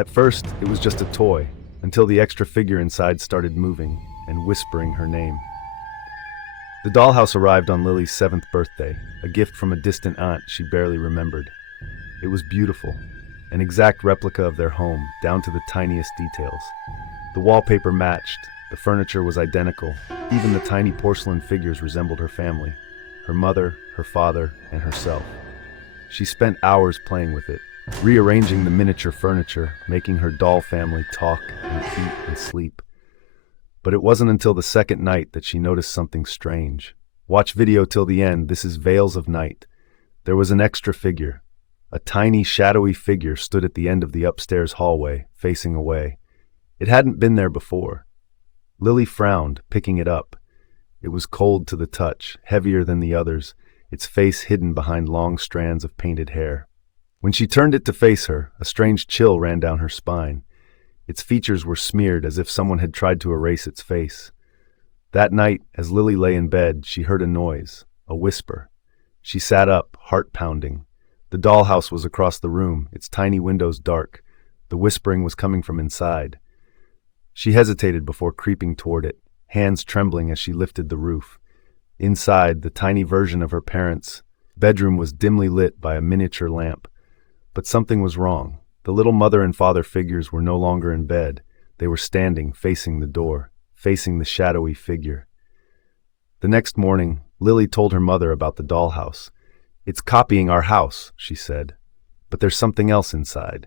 At first, it was just a toy, until the extra figure inside started moving and whispering her name. The dollhouse arrived on Lily's 7th birthday, a gift from a distant aunt she barely remembered. It was beautiful, an exact replica of their home, down to the tiniest details. The wallpaper matched, the furniture was identical, even the tiny porcelain figures resembled her family, her mother, her father, and herself. She spent hours playing with it, rearranging the miniature furniture, making her doll family talk and eat and sleep. But it wasn't until the second night that she noticed something strange. Watch video till the end. This is Veils of Night. There was an extra figure. A tiny, shadowy figure stood at the end of the upstairs hallway, facing away. It hadn't been there before. Lily frowned, picking it up. It was cold to the touch, heavier than the others, its face hidden behind long strands of painted hair. When she turned it to face her, a strange chill ran down her spine. Its features were smeared as if someone had tried to erase its face. That night, as Lily lay in bed, she heard a noise, a whisper. She sat up, heart pounding. The dollhouse was across the room, its tiny windows dark. The whispering was coming from inside. She hesitated before creeping toward it, hands trembling as she lifted the roof. Inside, the tiny version of her parents' bedroom was dimly lit by a miniature lamp. But something was wrong. The little mother and father figures were no longer in bed. They were standing, facing the door, facing the shadowy figure. The next morning, Lily told her mother about the dollhouse. "It's copying our house," she said. "But there's something else inside."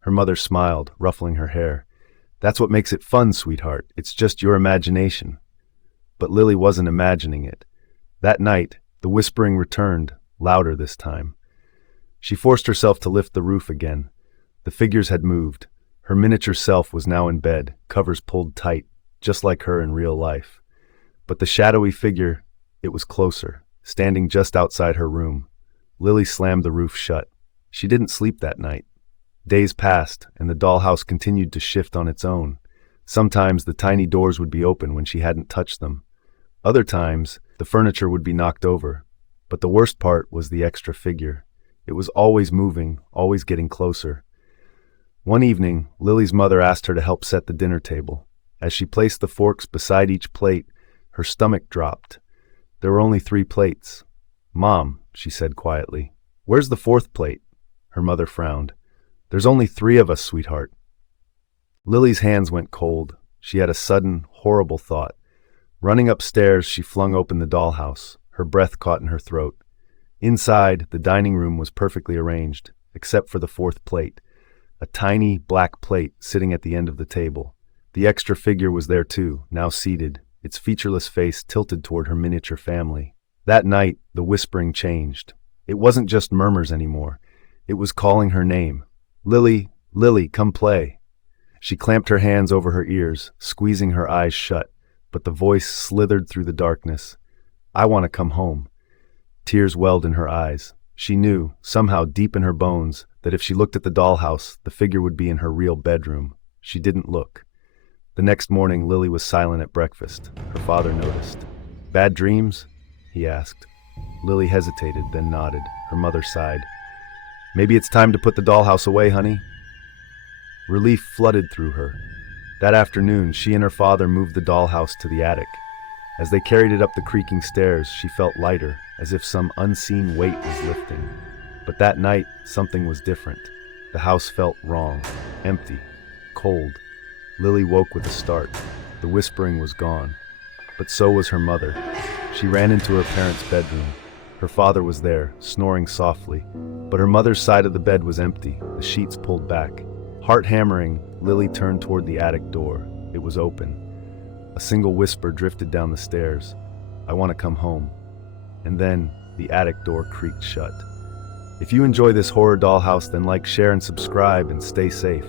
Her mother smiled, ruffling her hair. "That's what makes it fun, sweetheart. It's just your imagination." But Lily wasn't imagining it. That night, the whispering returned, louder this time. She forced herself to lift the roof again. The figures had moved. Her miniature self was now in bed, covers pulled tight, just like her in real life. But the shadowy figure, it was closer, standing just outside her room. Lily slammed the roof shut. She didn't sleep that night. Days passed, and the dollhouse continued to shift on its own. Sometimes the tiny doors would be open when she hadn't touched them. Other times, the furniture would be knocked over. But the worst part was the extra figure. It was always moving, always getting closer. One evening, Lily's mother asked her to help set the dinner table. As she placed the forks beside each plate, her stomach dropped. There were only 3 plates. "Mom," she said quietly, "where's the 4th plate?" Her mother frowned. "There's only 3 of us, sweetheart." Lily's hands went cold. She had a sudden, horrible thought. Running upstairs, she flung open the dollhouse. Her breath caught in her throat. Inside, the dining room was perfectly arranged, except for the 4th plate. A tiny, black plate sitting at the end of the table. The extra figure was there too, now seated, its featureless face tilted toward her miniature family. That night, the whispering changed. It wasn't just murmurs anymore. It was calling her name. "Lily, Lily, come play." She clamped her hands over her ears, squeezing her eyes shut, but the voice slithered through the darkness. "I want to come home." Tears welled in her eyes. She knew, somehow deep in her bones, that if she looked at the dollhouse, the figure would be in her real bedroom. She didn't look. The next morning, Lily was silent at breakfast. Her father noticed. "Bad dreams?" he asked. Lily hesitated, then nodded. Her mother sighed. "Maybe it's time to put the dollhouse away, honey." Relief flooded through her. That afternoon, she and her father moved the dollhouse to the attic. As they carried it up the creaking stairs, she felt lighter, as if some unseen weight was lifting. But that night, something was different. The house felt wrong, empty, cold. Lily woke with a start. The whispering was gone. But so was her mother. She ran into her parents' bedroom. Her father was there, snoring softly. But her mother's side of the bed was empty, the sheets pulled back. Heart hammering, Lily turned toward the attic door. It was open. A single whisper drifted down the stairs. "I want to come home." And then, the attic door creaked shut. If you enjoy this horror dollhouse, then like, share, and subscribe, and stay safe.